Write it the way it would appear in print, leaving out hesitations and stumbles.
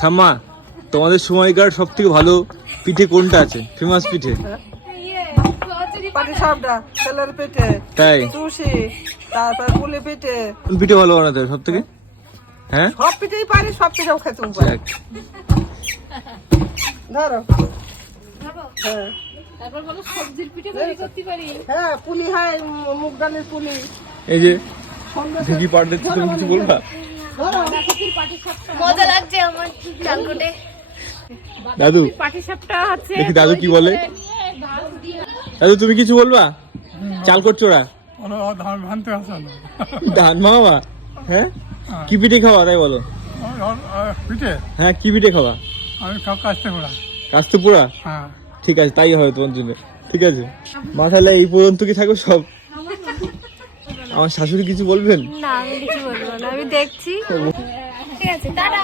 ঠাম্মা, তোমাদের সময়কার সব থেকে ভালো পিঠে কোনটা আছে, ফেমাস পিঠে? পাটিসাপটা, তেলের পিঠে, তাই? সুশি, তারপর পুলি পিঠে। কোন পিঠে ভালো বানাতে হয় সব থেকে? হ্যাঁ, সব পিঠেই পারি, সব পিঠেও খেতে পারি। ধরো। হ্যাঁ। তারপর বলো সবজির পিঠে তৈরি করতে পারি। হ্যাঁ, পুলি হয়, মুগ ডালের পুলি। এই যে ঢেকি পাড়তে তুমি কিছু বলবা? মজা লাগছে আমার চালকুটে। দাদু, পাটিসাপটা আছে। দেখি দাদু কি বলে। দাদু তুমি কিছু বলবা? চাল করছো ওরা? ধান ভানতে আসে না। ধান মামা? হ্যাঁ, কি পিঠে খাওয়া তাই বলো? পিঠে হ্যাঁ, কি পিঠে খাওয়া? আমি সব কাজতে করা। কাস্তেপুরা? হ্যাঁ, ঠিক আছে, তাই হয় তোমার জন্য। ঠিক আছে মা, তাহলে এই পর্যন্ত কি থাকো সব? আমার শাশুড়ি কিছু বলবেন? না, আমি কিছু বলবো না, আমি দেখছি। ঠিক আছে, টাটা।